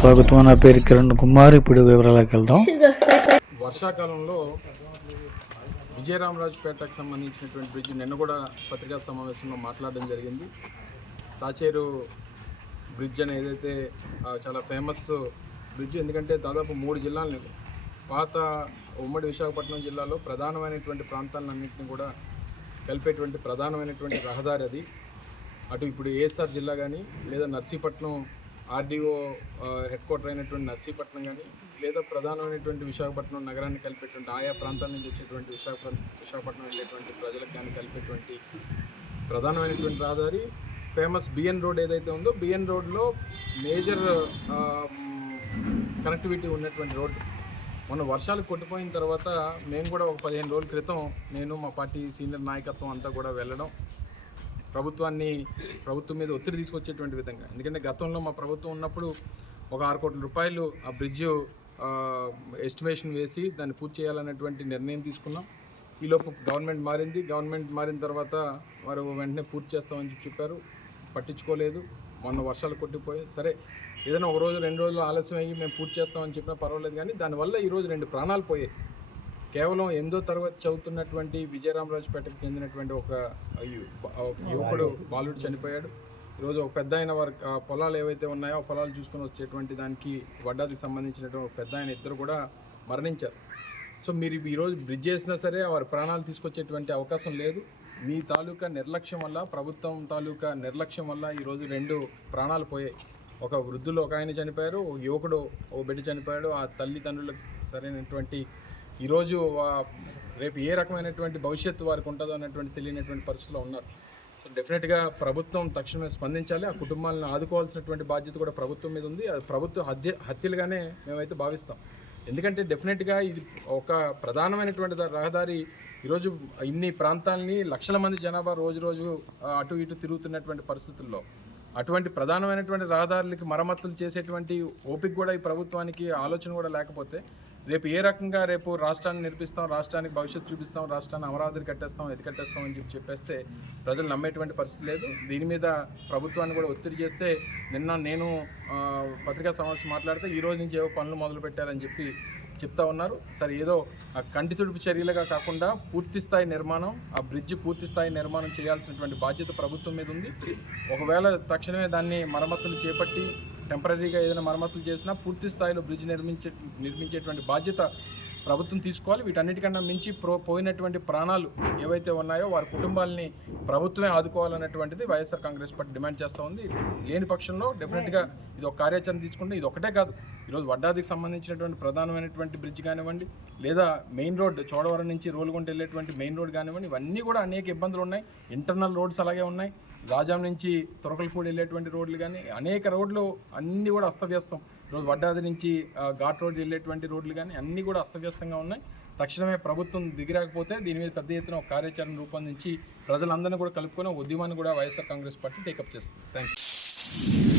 స్వాగతం. నా పేరు కిరణ్ కుమార్. ఇప్పుడు వివరాలకు వెళ్దాం. వర్షాకాలంలో విజయరామరాజుపేటకు సంబంధించినటువంటి బ్రిడ్జ్ నిన్న కూడా పత్రికా సమావేశంలో మాట్లాడడం జరిగింది. తాచేరు బ్రిడ్జ్ అని ఏదైతే చాలా ఫేమస్ బ్రిడ్జ్, ఎందుకంటే దాదాపు 3 జిల్లాలని, పాత ఉమ్మడి విశాఖపట్నం జిల్లాలో ప్రధానమైనటువంటి ప్రాంతాలన్నింటినీ కూడా కలిపేటువంటి ప్రధానమైనటువంటి రహదారి అది. అటు ఇప్పుడు ఏఎస్ఆర్ జిల్లా కానీ, లేదా నర్సీపట్నం ఆర్డీఓ హెడ్ క్వార్టర్ అయినటువంటి నర్సీపట్నం కానీ, లేదా ప్రధానమైనటువంటి విశాఖపట్నం నగరాన్ని కలిపేటువంటి ఆయా ప్రాంతాల నుంచి వచ్చేటువంటి విశాఖపట్నం వెళ్ళేటువంటి ప్రజలకు కానీ కలిపేటువంటి ప్రధానమైనటువంటి రహదారి. ఫేమస్ బిఎన్ రోడ్ ఏదైతే ఉందో, బిఎన్ రోడ్లో మేజర్ కనెక్టివిటీ ఉన్నటువంటి రోడ్డు. మొన్న వర్షాలు కొట్టిపోయిన తర్వాత మేము కూడా ఒక 15 రోజుల క్రితం నేను మా పార్టీ సీనియర్ నాయకత్వం అంతా కూడా వెళ్ళడం, ప్రభుత్వం మీద ఒత్తిడి తీసుకొచ్చేటువంటి విధంగా. ఎందుకంటే గతంలో మా ప్రభుత్వం ఉన్నప్పుడు ఒక 6 కోట్ల రూపాయలు ఆ బ్రిడ్జ్ ఎస్టిమేషన్ వేసి దాన్ని పూర్తి చేయాలనేటువంటి నిర్ణయం తీసుకున్నాం. ఈలోపు గవర్నమెంట్ మారిన తర్వాత వారు వెంటనే పూర్తి చేస్తామని చెప్పారు. పట్టించుకోలేదు. మొన్న వర్షాలు కొట్టిపోయి సరే ఏదైనా 1 రోజు 2 రోజులు ఆలస్యం అయ్యి మేము పూర్తి చేస్తామని చెప్పినా పర్వాలేదు, కానీ దానివల్ల ఈరోజు 2 ప్రాణాలు పోయాయి. కేవలం 8వ తరగతి చదువుతున్నటువంటి విజయరామరాజుపేటకు చెందినటువంటి ఒక యువకుడు బాలుడు చనిపోయాడు. ఈరోజు ఒక పెద్ద ఆయన వారి పొలాలు ఏవైతే ఉన్నాయో ఆ పొలాలు చూసుకొని వచ్చేటువంటి దానికి వడ్డాదికి సంబంధించినటువంటి ఒక పెద్ద ఆయన ఇద్దరు కూడా మరణించారు. సో మీరు ఈరోజు బ్రిడ్జ్ చేసినా సరే వారి ప్రాణాలు తీసుకొచ్చేటువంటి అవకాశం లేదు. మీ తాలూకా నిర్లక్ష్యం వల్ల, ప్రభుత్వం తాలూకా నిర్లక్ష్యం వల్ల ఈరోజు 2 ప్రాణాలు పోయాయి. ఒక వృద్ధులు ఒక ఆయన చనిపోయారు, ఒక యువకుడు ఒక బిడ్డ చనిపోయాడు. ఆ తల్లిదండ్రులకు సరైనటువంటి ఈరోజు రేపు ఏ రకమైనటువంటి భవిష్యత్తు వారికి ఉంటుందో అన్నటువంటి తెలియనటువంటి పరిస్థితిలో ఉన్నారు. సో డెఫినెట్గా ప్రభుత్వం తక్షణమే స్పందించాలి. ఆ కుటుంబాలను ఆదుకోవాల్సినటువంటి బాధ్యత కూడా ప్రభుత్వం మీద ఉంది. అది ప్రభుత్వ హత్యలుగానే మేమైతే భావిస్తాం. ఎందుకంటే డెఫినెట్గా ఇది ఒక ప్రధానమైనటువంటి రహదారి. ఈరోజు ఇన్ని ప్రాంతాలని లక్షల మంది జనాభా రోజు అటు ఇటు తిరుగుతున్నటువంటి పరిస్థితుల్లో అటువంటి ప్రధానమైనటువంటి రహదారులకి మరమ్మతులు చేసేటువంటి ఓపిక కూడా ఈ ప్రభుత్వానికి, ఆలోచన కూడా లేకపోతే రేపు ఏ రకంగా రేపు రాష్ట్రాన్ని నిర్మిస్తాం, రాష్ట్రానికి భవిష్యత్తు చూపిస్తాం, రాష్ట్రాన్ని అమరావతి కట్టేస్తాం అని చెప్పేస్తే ప్రజలు నమ్మేటువంటి పరిస్థితి లేదు. దీని మీద ప్రభుత్వాన్ని కూడా ఒత్తిడి చేస్తే, నిన్న నేను పత్రికా సమావేశం మాట్లాడితే ఈ రోజు నుంచి ఏవో పనులు మొదలు పెట్టారని చెప్తా ఉన్నారు. సరే, ఏదో ఆ కంటి తుడుపు చర్యలుగా కాకుండా పూర్తిస్థాయి నిర్మాణం, ఆ బ్రిడ్జ్ పూర్తిస్థాయి నిర్మాణం చేయాల్సినటువంటి బాధ్యత ప్రభుత్వం మీద ఉంది. ఒకవేళ తక్షణమే దాన్ని మరమ్మతులు చేపట్టి టెంపరీగా ఏదైనా మరమ్మతులు చేసినా పూర్తి స్థాయిలో బ్రిడ్జ్ నిర్మించేటువంటి బాధ్యత ప్రభుత్వం తీసుకోవాలి. వీటన్నిటికన్నా మించి పోయినటువంటి ప్రాణాలు ఏవైతే ఉన్నాయో వారి కుటుంబాలని ప్రభుత్వమే ఆదుకోవాలనేటువంటిది వైఎస్ఆర్ కాంగ్రెస్ పార్టీ డిమాండ్ చేస్తూ ఉంది. లేని పక్షంలో డెఫినెట్గా ఇది ఒక కార్యాచరణ తీసుకుంటే, ఇది ఒకటే కాదు, ఈరోజు వడ్డాదికి సంబంధించినటువంటి ప్రధానమైనటువంటి బ్రిడ్జ్ కానివ్వండి, లేదా మెయిన్ రోడ్ చోడవరం నుంచి రోలుగుంట వెళ్ళేటువంటి మెయిన్ రోడ్ కానివ్వండి, ఇవన్నీ కూడా అనేక ఇబ్బందులు ఉన్నాయి. ఇంటర్నల్ రోడ్స్ అలాగే ఉన్నాయి. రాజాం నుంచి తురకలపూడి వెళ్ళేటువంటి రోడ్లు కానీ అనేక రోడ్లు అన్నీ కూడా అస్తవ్యస్తం. ఈరోజు వడ్డాది నుంచి ఘాట్ రోడ్ వెళ్ళేటువంటి రోడ్లు కానీ అన్నీ కూడా అస్తవ్యస్తంగా ఉన్నాయి. తక్షణమే ప్రభుత్వం దిగిరాకపోతే దీని మీద పెద్ద ఎత్తున ఒక కార్యాచరణ రూపొందించి ప్రజలందరినీ కూడా కలుపుకొని ఉద్యమాన్ని కూడా వైఎస్ఆర్ కాంగ్రెస్ పార్టీ టేకప్ చేస్తుంది. Thank you.